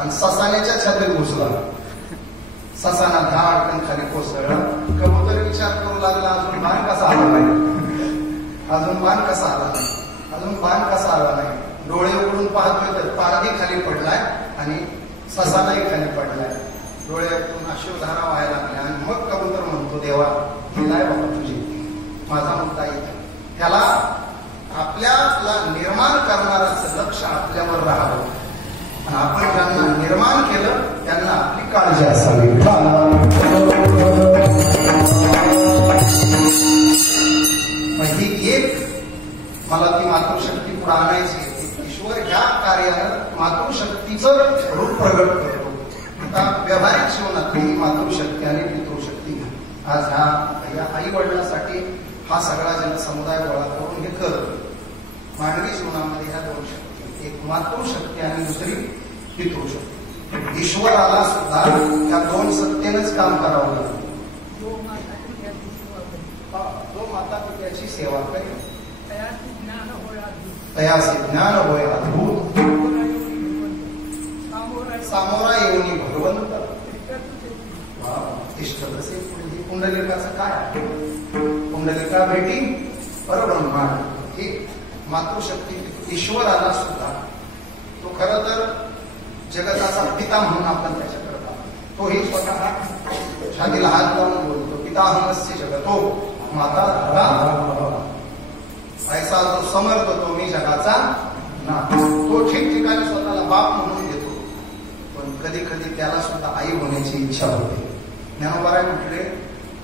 आणि ससाण्याच्या छातीत घुसला. ससाना धाडकन खाली कोसळला. कबूतर विचार करू लागला, अजून बाण कसा आला नाही, अजून बाण कसा आला नाही, अजून बाण कसा आला नाही. डोळे उघडून पाहतोय तर पारधी खाली पडलाय आणि ससानाही खाली पडलाय. डोळ्यातून अश्रुधारा व्हायला लागल्या. आणि मग कबूतर म्हणतो, देवा दिलाय बाबा तुझी, माझा मुद्दा येतो. त्याला आपल्याला निर्माण करणाऱ्याचं लक्ष आपल्यावर राहावं आणि आपण ज्यांना निर्माण केलं त्यांना आपली काळजी असावी. ही एक मला ती मातृशक्ती पुढे आणायची. ईश्वर ह्या कार्यानं मातृशक्तीचं रूप प्रगट करतो. आता व्यावहारिक जीवनात ही मातृशक्ती आणि पितृशक्ती आज ह्या आई वडिलांसाठी हा सगळा जनसमुदाय गोळा करून हे करतो. मानवी जीवनामध्ये ह्या दोन शक्ती, एक मातृशक्ती आणि दुसरी पितृशक्ती. ईश्वराला सुद्धा या दोन सत्तेनंच काम करावं लागतं. जो माता पित्याची सेवा करेल तयासी ज्ञान होय अद्भुत, सामोरा येऊनी भगवंत. इष्ट तसे पुढे कुंडलिकाचं काय, कुंडलिका भेटी परब्रह्मांड. ही मातृशक्ती ईश्वराला सुद्धा तो खरं तर जगताचा पिता म्हणून आपण त्याच्याकडे पाहतो. तोही स्वतः छातीला हात लावून बोलतो, पिताहमस्य जगतो माता धरा. ऐसा जो समर्थ तो मी जगाचा ना. तो ठिकठिकाणी स्वतःला बाप म्हणून घेतो, पण कधी कधी त्याला सुद्धा आई होण्याची इच्छा होते. ज्ञानोबाराय म्हटले,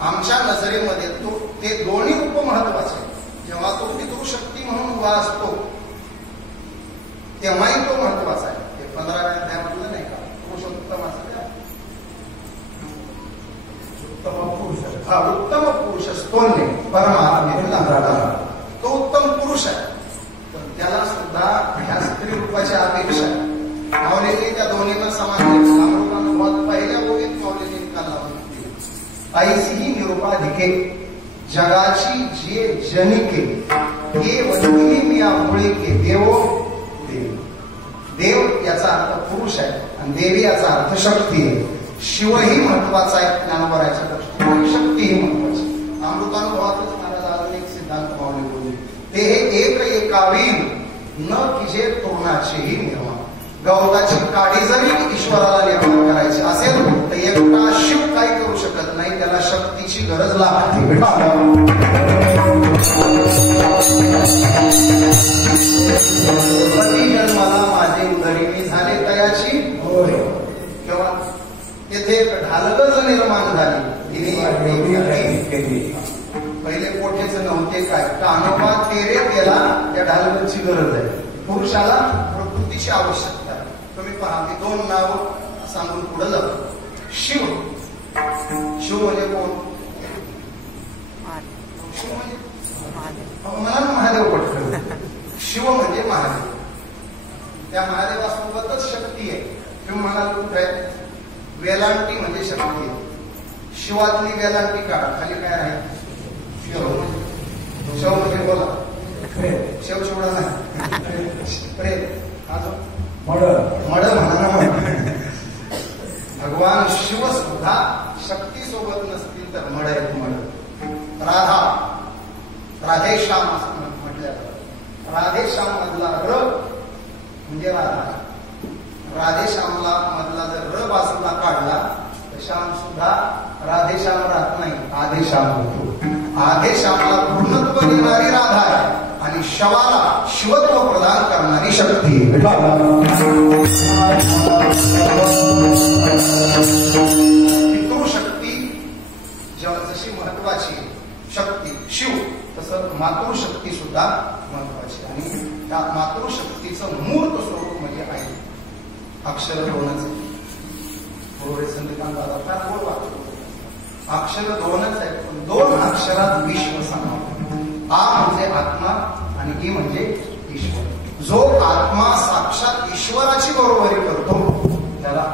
आमच्या नजरेमध्ये तो ते दोन्ही रूप महत्वाचे. जेव्हा तो पितृशक्ती म्हणून उभा असतो तेव्हाही तो महत्वाचा आहे. ते 15व्या अध्यायामधलं नाही का, पुरुषोत्तमाचं काय, उत्तम पुरुष स्तोन्य परमात्मा, तो उत्तम पुरुष आहे. पण त्याला सुद्धा ह्या स्त्री रूपाची अपेक्षा आहे. माऊलींनी त्या दोन्हींना समान अमृतानुभवात पहिल्या ओळीत माऊलींनी निकाल लावून दिले. आईसीही निरुपाधिके जगाची जे जनिके, हे वंदिली मी आपुळे के देवो देव. देव याचा अर्थ पुरुष आहे आणि देवी याचा अर्थ शक्ती आहे. शिवही महत्वाचा आहे ज्ञानोबारायच्या दृष्टीने, शक्तीही महत्वाची. अमृतानुभवातच महाराज अजून एक सिद्धांत माऊली बोलले, ते हे एक एकावीन न किजे तोरणाचेही निर्माण. गवताची काडी जरी ईश्वराला निर्माण करायची असेल तर एकटा शिव काही करू शकत नाही, त्याला शक्तीची गरज लागते. प्रति जन्माला माझे उदरिणी झाले तयाची, तेव्हा तेथे एक ढालगज निर्माण झाली. पहिले कोठेच नव्हते काय, कानोबा तेरे केला, त्या ढालगजची गरज आहे. पुरुषाला प्रकृतीची आवश्यकता आहे. तुम्ही पहा, मी दोन नाव सांगून पुढे जातो. शिव, शिव म्हणजे कोण? शिव म्हणजे मला महादेव पटकन. शिव म्हणजे महादेव. त्या महादेवासोबतच शक्ती आहे. शिव म्हणाल कुठे आहे? वेलांटी म्हणजे शक्ती आहे. शिवातली वेलांटी काढा, खाली काय आहे? शिव म्हणजे बोला, शेव शिवडा नाही, प्रेम. अजून मड म्हणा. भगवान शिव सुद्धा शक्ती सोबत नसतील तर मड आहेत. मड. राधा, राधेश्याम असं म्हटलं. राधेश्याम मधला र म्हणजे राधा. राधेश्यामला मधला जर र बाजूला काढला तर श्याम सुद्धा राधेश्याम राहत नाही, आधेश्याम होतो. आधेश्यामला पूर्णत्व देणारी राधा आहे आणि शवाला शिवत्व प्रदान करणारी शक्ती. पितृशक्ती जशी महत्वाची शक्ती शिव, तसं मातृशक्ती सुद्धा महत्वाची. आणि त्या मातृशक्तीचं मूर्त स्वरूप म्हणजे आई. अक्षर दोनच आहे. संगीतांत फार गोड वाटतो. अक्षर दोनच आहे, पण दोन अक्षरात विश्व समावलं. आ म्हणजे आत्मा आणि ई म्हणजे ईश्वर. जो आत्मा साक्षात ईश्वराची बरोबरी करतो त्याला